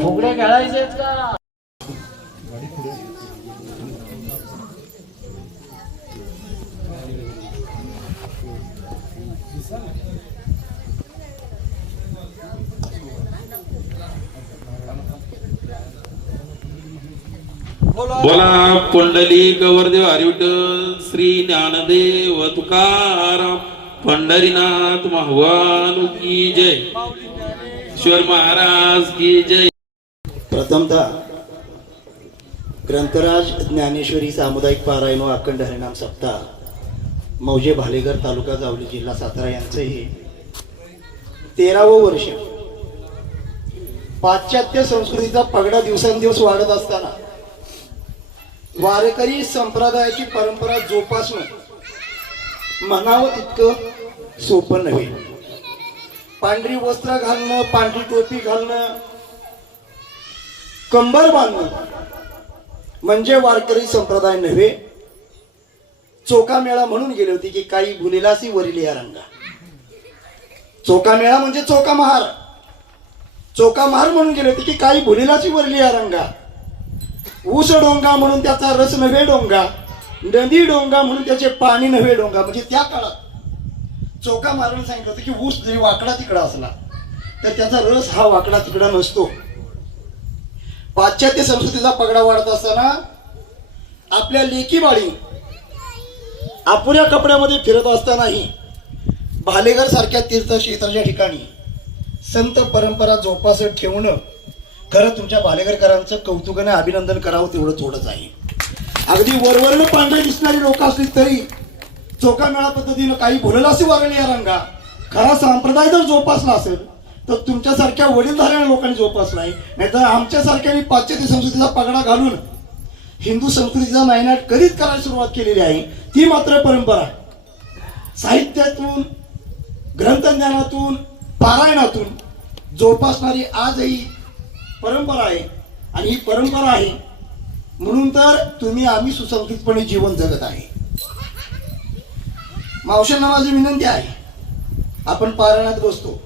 फुगड्या खेळायचे का? बोला पुंडली गवरदेव हरिविठ्ठल श्री ज्ञानदेव तुकाराम पंढरीनाथ भगवान की जय, ईश्वर महाराज की जय. प्रथमतः ग्रंथराज ज्ञानेश्वरी सामुदायिक पारायण व अखंड हरिनाम सप्ताह मौजे भालेघर तालुका जावली जिल्हा सातारा यांचे हे 13वे वर्ष. पाश्चात्य संस्कृतीचा पगडा दिवसेंदिवस वाढत असताना वारकरी संप्रदायाची परंपरा जोपासणं म्हणावं तितकं सोपं नव्हे. पांढरी वस्त्र घालणं, पांढरी टोपी घालणं, कंबर बांधणं म्हणजे वारकरी संप्रदाय नव्हे. चोका मेळा म्हणून गेले होते की काही भुलेलासी वरिले या रंगा. चोका मेळा म्हणजे चोका महार. चोका महार म्हणून गेले होते की काही भुलेलासी वरिले या रंगा. ऊस डोंगा म्हणून त्याचा रस नव्हे डोंगा, नदी डोंगा म्हणून त्याचे पाणी नव्हे डोंगा. म्हणजे त्या काळात चोका मारून सांगितलं होतं की ऊस जरी वाकडा तिकडा असला तर त्याचा रस हा वाकडा तिकडा नसतो. पाश्चात्य संस्कृतीचा पगडा वाढत असताना आपल्या लेकी बाळी अपुऱ्या कपड्यामध्ये फिरत असतानाही भालेघर सारख्या तीर्थक्षेत्राच्या ठिकाणी संत परंपरा जोपासत ठेवणं खरं तुमच्या भालेघरकरांचं कौतुकाने अभिनंदन करावं तेवढं थोडंच आहे. अगदी वरवरनं पांढरे दिसणारी लोक असली तरी चोका मेळा पद्धतीनं काही भुलेलासी वागले या रंगा खरा संप्रदाय जर जोपासला असेल तर तुमच्यासारख्या वडीलधाऱ्या लोकांनी जोपासलाय. नाहीतर आमच्यासारख्यानी पाश्चात्य संस्कृतीचा पगडा घालून हिंदू संस्कृतीचा नायनाट कधीच करायला सुरुवात केलेली आहे. ती मात्र परंपरा साहित्यातून, ग्रंथज्ञानातून, पारायणातून जोपासणारी आजही परंपरा आहे. आणि ही परंपरा आहे म्हणून तर तुम्ही आम्ही सुसंस्कृतपणे जीवन जगत आहे. मावशांना माझी विनंती आहे, आपण पारायणात बसतो.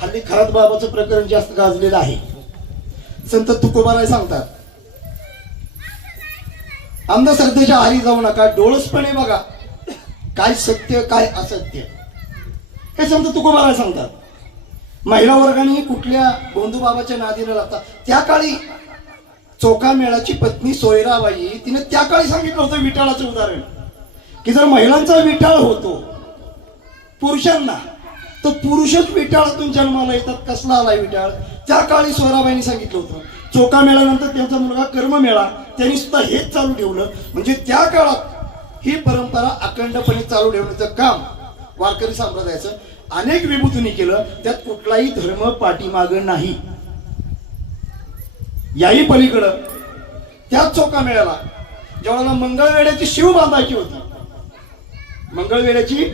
हल्ली खरात बाबाचं प्रकरण जास्त गाजलेलं आहे. संत तुकोबाराय सांगतात, अंधश्रद्धेच्या आहारी जाऊ नका, डोळसपणे बघा काय सत्य काय असत्य. हे संत तुकोबाराय सांगतात. महिला वर्गाने कुठल्या गोंधूबाबाच्या नादीला लागतात. त्या काळी चोका मेळाची पत्नी सोयराबाई तिने त्या काळी सांगितलं होतं विठाळाचं उदाहरण की जर महिलांचा विठाळ होतो पुरुषांना तर पुरुषच विठाळातून जन्माला येतात. कसला आलाय विठाळ? त्या काळी सोयराबाईंनी सांगितलं होतं. चोका मेळानंतर त्यांचा मुलगा कर्म मेळा त्यांनी सुद्धा हेच चालू ठेवलं. म्हणजे त्या काळात ही परंपरा अखंडपणे चालू ठेवण्याचं काम वारकरी संप्रदायाचं अनेक विभूतींनी केलं. त्यात कुठलाही धर्म पाठीमागं नाही. याही पलीकडं त्याच चोका मेळ्याला ज्यावेळेला मंगळवेड्याची शिव बांधायची होती, मंगळवेड्याची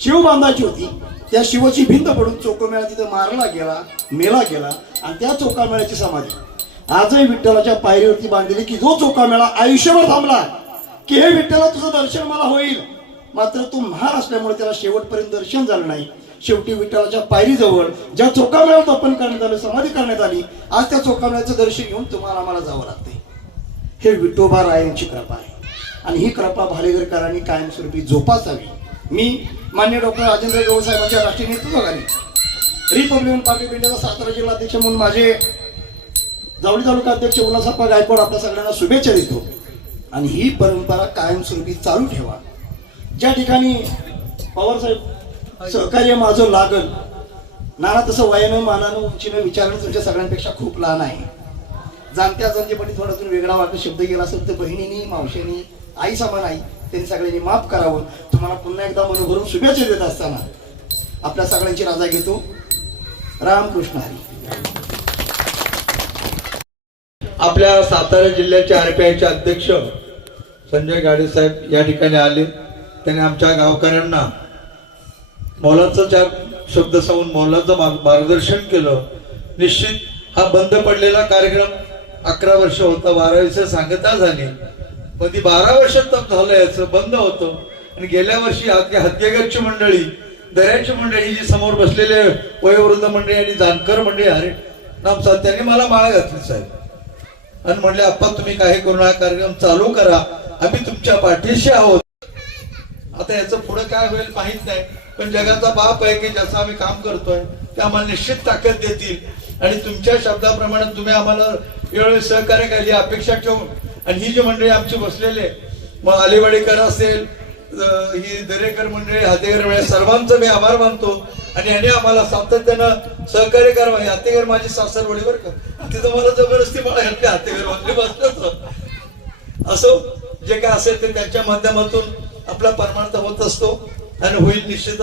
शिव बांधायची होती, त्या शिवाची भिंत पडून चोकामेळा तिथं मारला गेला, मेला गेला. आणि त्या चोकामेळ्याची समाधी आजही विठ्ठलाच्या पायरीवरती बांधलेली की जो चोकामेळा आयुष्यभर थांबला की हे विठ्ठला तुझं दर्शन मला होईल. मात्र तो महार असल्यामुळे त्याला शेवटपर्यंत दर्शन झालं नाही. शेवटी विठ्ठलाच्या पायरीजवळ ज्या चोकामेळ्यात स्थापन करण्यात आलं, समाधी करण्यात आली, आज त्या चोकामेळ्याचं दर्शन घेऊन तुम्हाला आम्हाला जावं लागते. हे विठोबा रायांची कृपा आहे आणि ही कृपा भालेघरकरांनी कायमस्वरूपी जोपासावी. मी मान्य डॉक्टर राजेंद्र गवळ साहेबांच्या राष्ट्रीय नेतृत्वाखाली रिपब्लिकन पार्टी ऑफ इंडियाचा सातारा जिल्हा अध्यक्ष म्हणून माझे जावळी तालुका अध्यक्ष उल्हासप्पा गायकवाड आपल्या सगळ्यांना शुभेच्छा देतो. आणि ही परंपरा कायमस्वरूपी चालू ठेवा. ज्या ठिकाणी पवारसाहेब सहकार्य माझं लागल, नाना तसं वयानं मानानं उंचीनं विचारणं तुमच्या सगळ्यांपेक्षा खूप लहान आहे. जाणत्या जाणतेपणी थोडातून वेगळा वाटत शब्द गेला असेल तर बहिणीनी मावशीनी आई समान आई त्यांनी सगळ्यांनी माफ करावं. तुम्हाला पुन्हा एकदा मनोभरून शुभेच्छा देत असताना आपल्या सगळ्यांची रजा घेतो. रामकृष्ण हरी. आपल्या सातारा जिल्ह्याचे RPIचे अध्यक्ष संजय गाडे साहेब या ठिकाणी आले. त्यांनी आमच्या गावकऱ्यांना मोलाचं 4 शब्द सांगून मोलाचं मार्गदर्शन केलं. निश्चित हा बंद पडलेला कार्यक्रम 11 वर्ष होता, 12वीची सांगता झाली, पण ती 12 वर्ष तप झालं, याचं बंद होतं. आणि गेल्या वर्षी हत्यागरची मंडळी, दर्याची मंडळी, जी समोर बसलेले वयोवृद्ध मंडळी आणि जानकर मंडळी हरे नाम साहेब, त्यांनी मला माळ घातली साहेब आणि म्हणले आप्पा तुम्ही काही करू नका, कार्यक्रम चालू करा, आम्ही तुमच्या पाठीशी आहोत. आता याचं पुढे काय होईल माहित नाही, पण जगाचा बाप आहे की ज्याचं आम्ही काम करतोय ते आम्हाला निश्चित ताकद देतील. आणि तुमच्या शब्दाप्रमाणे तुम्ही आम्हाला वेळोवेळी सहकार्य केली अपेक्षा ठेवून. आणि ही जी मंडळी आमची बसलेले, मग अलिवाडीकर असेल, ही दरेकर मंडळी, हातेकर मंडळी, सर्वांचं मी आभार मानतो. आणि याने आम्हाला सातत्यानं सहकार्य करावं. हातेकर माझी सासरवडी बरं का, तिथं मला जबरदस्ती मला घातली, हातेकर मंडळी बसलं. असो जे काय असेल ते त्यांच्या माध्यमातून आपला परमार्थ होत असतो आणि होईल निश्चित.